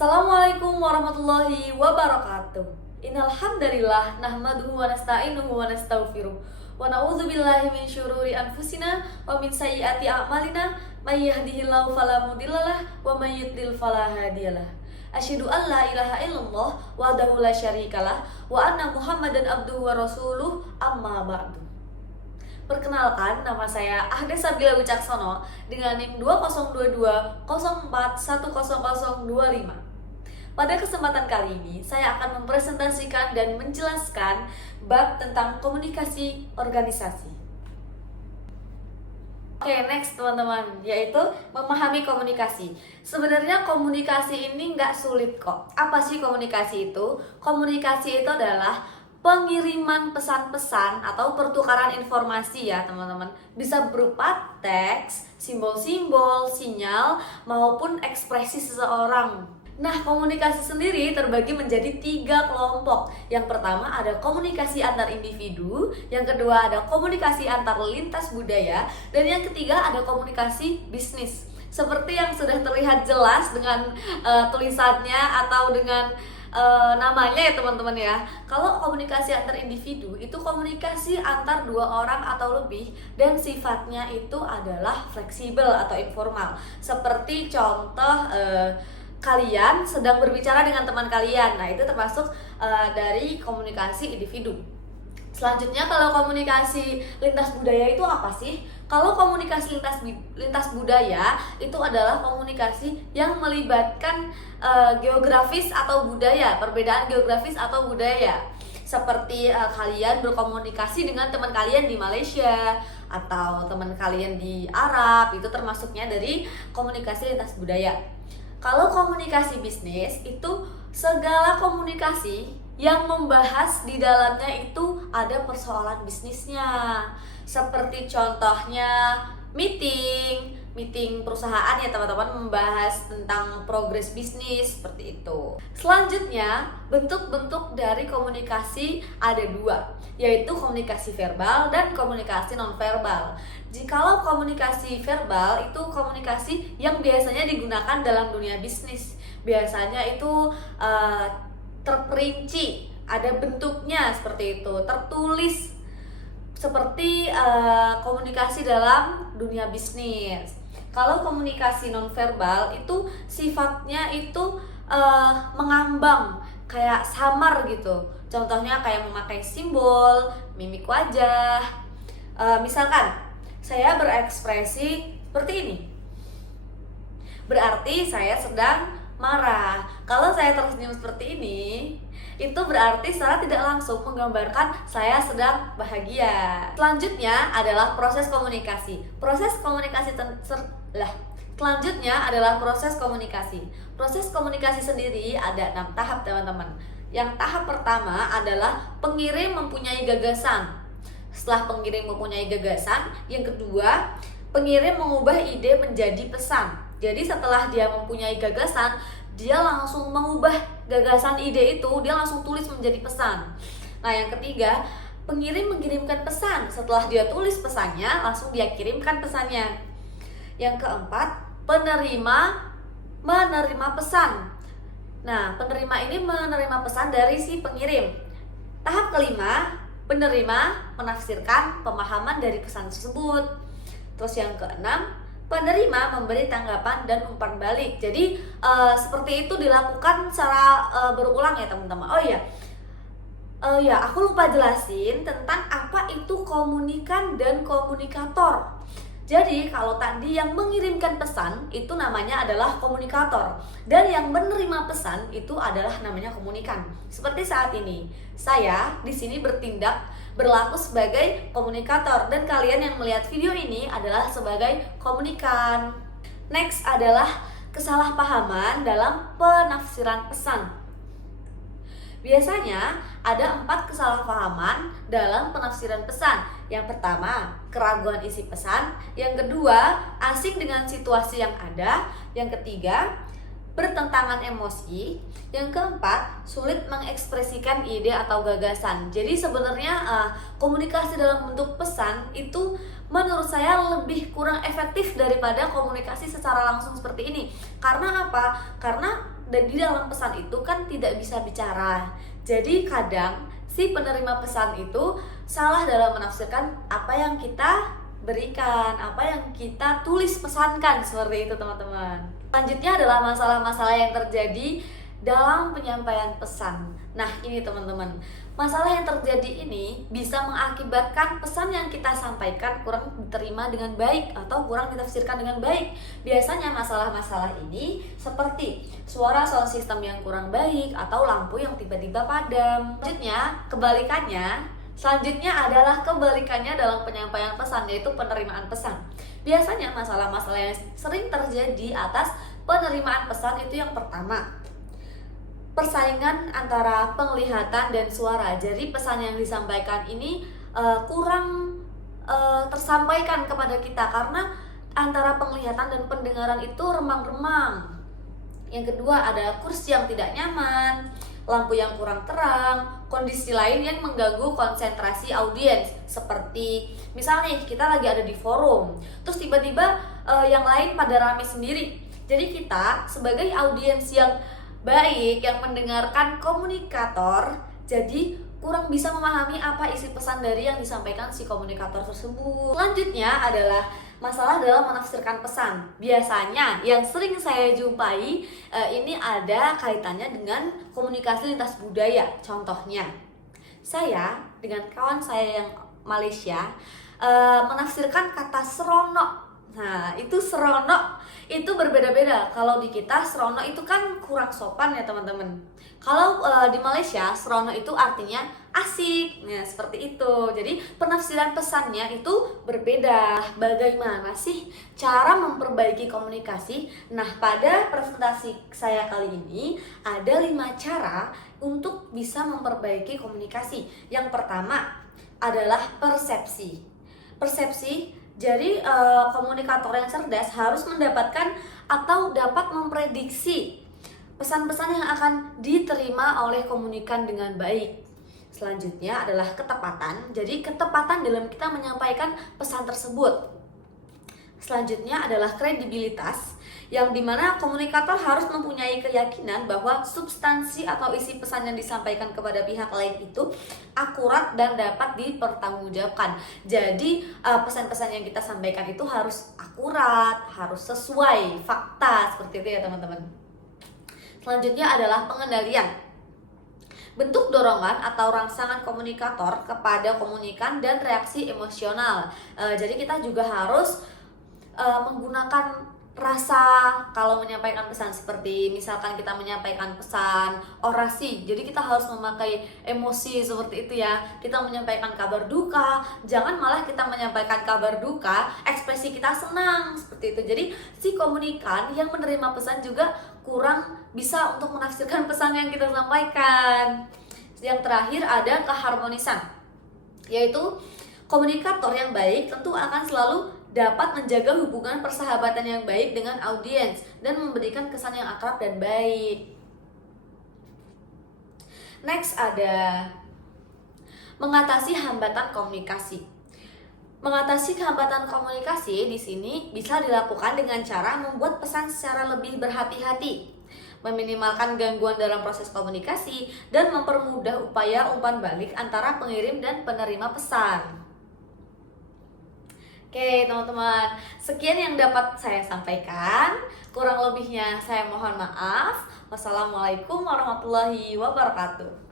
Assalamualaikum warahmatullahi wabarakatuh. Innal hamdalillah nahmaduhu wa nasta'inuhu wa nastaghfiruh wa na'udzu billahi min syururi anfusina wa min sayyiati a'malina may yahdihillahu fala mudhillalah wa may yudlil fala hadiyalah. Asyhadu an la ilaha illallah wahdahu la syarikalah wa anna Muhammadan abduhu wa rasuluh amma ba'du. Perkenalkan, nama saya Ahda Sabila Wicaksono dengan NIM 202204100025. Pada kesempatan kali ini, saya akan mempresentasikan dan menjelaskan bab tentang komunikasi organisasi. Oke, next teman-teman, yaitu memahami komunikasi. Sebenarnya komunikasi ini nggak sulit kok. Apa sih komunikasi itu? Komunikasi itu adalah pengiriman pesan-pesan atau pertukaran informasi ya teman-teman. Bisa berupa teks, simbol-simbol, sinyal, maupun ekspresi seseorang. Nah, komunikasi sendiri terbagi menjadi 3 kelompok. Yang pertama ada komunikasi antar individu, yang kedua ada komunikasi antar lintas budaya, dan yang ketiga ada komunikasi bisnis. Seperti yang sudah terlihat jelas dengan tulisannya atau dengan namanya ya teman-teman ya. Kalau komunikasi antar individu itu komunikasi antar 2 orang atau lebih dan sifatnya itu adalah fleksibel atau informal. Seperti contoh kalian sedang berbicara dengan teman kalian. Nah, itu termasuk dari komunikasi individu. Selanjutnya kalau komunikasi lintas budaya itu apa sih? Kalau komunikasi lintas budaya itu adalah komunikasi yang melibatkan geografis atau budaya, perbedaan geografis atau budaya. Seperti kalian berkomunikasi dengan teman kalian di Malaysia atau teman kalian di Arab, itu termasuknya dari komunikasi lintas budaya. Kalau komunikasi bisnis itu segala komunikasi yang membahas di dalamnya itu ada persoalan bisnisnya. Seperti contohnya meeting perusahaan ya teman-teman, membahas tentang progres bisnis seperti itu. Selanjutnya, bentuk-bentuk dari komunikasi ada 2, yaitu komunikasi verbal dan komunikasi nonverbal. Jikalau komunikasi verbal itu komunikasi yang biasanya digunakan dalam dunia bisnis. Biasanya itu terperinci, ada bentuknya seperti itu, tertulis seperti komunikasi dalam dunia bisnis. Kalau komunikasi nonverbal itu sifatnya itu mengambang, kayak samar gitu. Contohnya kayak memakai simbol, mimik wajah. Misalkan saya berekspresi seperti ini, berarti saya sedang marah. Kalau saya tersenyum seperti ini, itu berarti secara tidak langsung menggambarkan saya sedang bahagia. Selanjutnya adalah proses komunikasi. Selanjutnya adalah proses komunikasi. Proses komunikasi sendiri ada 6 tahap teman-teman. Yang tahap pertama adalah pengirim mempunyai gagasan. Setelah pengirim mempunyai gagasan, yang kedua, pengirim mengubah ide menjadi pesan. Jadi setelah dia mempunyai gagasan, dia langsung mengubah gagasan ide itu, dia langsung tulis menjadi pesan. Nah, yang ketiga, pengirim mengirimkan pesan. Setelah dia tulis pesannya, langsung dia kirimkan pesannya. Yang keempat, penerima menerima pesan. Nah, penerima ini menerima pesan dari si pengirim. Tahap kelima, penerima menafsirkan pemahaman dari pesan tersebut. Terus yang keenam, penerima memberi tanggapan dan umpan balik. Jadi seperti itu dilakukan secara berulang ya teman-teman. Aku lupa jelasin tentang apa itu komunikan dan komunikator. Jadi kalau tadi yang mengirimkan pesan itu namanya adalah komunikator, dan yang menerima pesan itu adalah namanya komunikan. Seperti saat ini, saya di sini berlaku sebagai komunikator, dan kalian yang melihat video ini adalah sebagai komunikan. Next adalah kesalahpahaman dalam penafsiran pesan. Biasanya ada 4 kesalahpahaman dalam penafsiran pesan. Yang pertama, keraguan isi pesan. Yang kedua, asing dengan situasi yang ada. Yang ketiga, bertentangan emosi. Yang keempat, sulit mengekspresikan ide atau gagasan. Jadi sebenarnya komunikasi dalam bentuk pesan itu menurut saya lebih kurang efektif daripada komunikasi secara langsung seperti ini. Karena apa? Karena dan di dalam pesan itu kan tidak bisa bicara. Jadi kadang si penerima pesan itu salah dalam menafsirkan apa yang kita berikan, apa yang kita tulis pesankan, seperti itu teman-teman. Selanjutnya adalah masalah-masalah yang terjadi dalam penyampaian pesan. Nah ini teman-teman, masalah yang terjadi ini bisa mengakibatkan pesan yang kita sampaikan kurang diterima dengan baik atau kurang ditafsirkan dengan baik. Biasanya masalah-masalah ini seperti suara sound system yang kurang baik atau lampu yang tiba-tiba padam. Selanjutnya adalah kebalikannya dalam penyampaian pesan, yaitu penerimaan pesan. Biasanya masalah-masalah yang sering terjadi atas penerimaan pesan itu yang pertama, persaingan antara penglihatan dan suara. Jadi pesan yang disampaikan ini kurang tersampaikan kepada kita karena antara penglihatan dan pendengaran itu remang-remang. Yang kedua ada kursi yang tidak nyaman, lampu yang kurang terang, kondisi lain yang mengganggu konsentrasi audiens. Seperti misalnya kita lagi ada di forum, terus tiba-tiba yang lain pada rame sendiri. Jadi kita sebagai audiens yang baik, yang mendengarkan komunikator, jadi kurang bisa memahami apa isi pesan dari yang disampaikan si komunikator tersebut. Selanjutnya adalah masalah dalam menafsirkan pesan. Biasanya yang sering saya jumpai ini ada kaitannya dengan komunikasi lintas budaya. Contohnya, saya dengan kawan saya yang Malaysia menafsirkan kata seronok. Nah, itu seronok itu berbeda-beda. Kalau di kita seronok itu kan kurang sopan ya teman-teman. Kalau di Malaysia seronok itu artinya asik. Nah, seperti itu. Jadi penafsiran pesannya itu berbeda. Bagaimana sih cara memperbaiki komunikasi? Nah, pada presentasi saya kali ini ada 5 cara untuk bisa memperbaiki komunikasi. Yang pertama adalah persepsi. Jadi komunikator yang cerdas harus mendapatkan atau dapat memprediksi pesan-pesan yang akan diterima oleh komunikan dengan baik. Selanjutnya adalah ketepatan. Jadi ketepatan dalam kita menyampaikan pesan tersebut. Selanjutnya adalah kredibilitas, yang dimana komunikator harus mempunyai keyakinan bahwa substansi atau isi pesan yang disampaikan kepada pihak lain itu akurat dan dapat dipertanggungjawabkan. Jadi pesan-pesan yang kita sampaikan itu harus akurat, harus sesuai fakta, seperti itu ya teman-teman. Selanjutnya adalah pengendalian. Bentuk dorongan atau rangsangan komunikator kepada komunikan dan reaksi emosional. Jadi kita juga harus menggunakan rasa kalau menyampaikan pesan, seperti misalkan kita menyampaikan pesan orasi, jadi kita harus memakai emosi seperti itu ya. Kita menyampaikan kabar duka, jangan malah kita menyampaikan kabar duka ekspresi kita senang, seperti itu. Jadi si komunikan yang menerima pesan juga kurang bisa untuk menafsirkan pesan yang kita sampaikan. Yang terakhir ada keharmonisan, yaitu komunikator yang baik tentu akan selalu dapat menjaga hubungan persahabatan yang baik dengan audiens dan memberikan kesan yang akrab dan baik. Next ada mengatasi hambatan komunikasi. Mengatasi hambatan komunikasi di sini bisa dilakukan dengan cara membuat pesan secara lebih berhati-hati, meminimalkan gangguan dalam proses komunikasi, dan mempermudah upaya umpan balik antara pengirim dan penerima pesan. Oke teman-teman, sekian yang dapat saya sampaikan. Kurang lebihnya saya mohon maaf. Wassalamualaikum warahmatullahi wabarakatuh.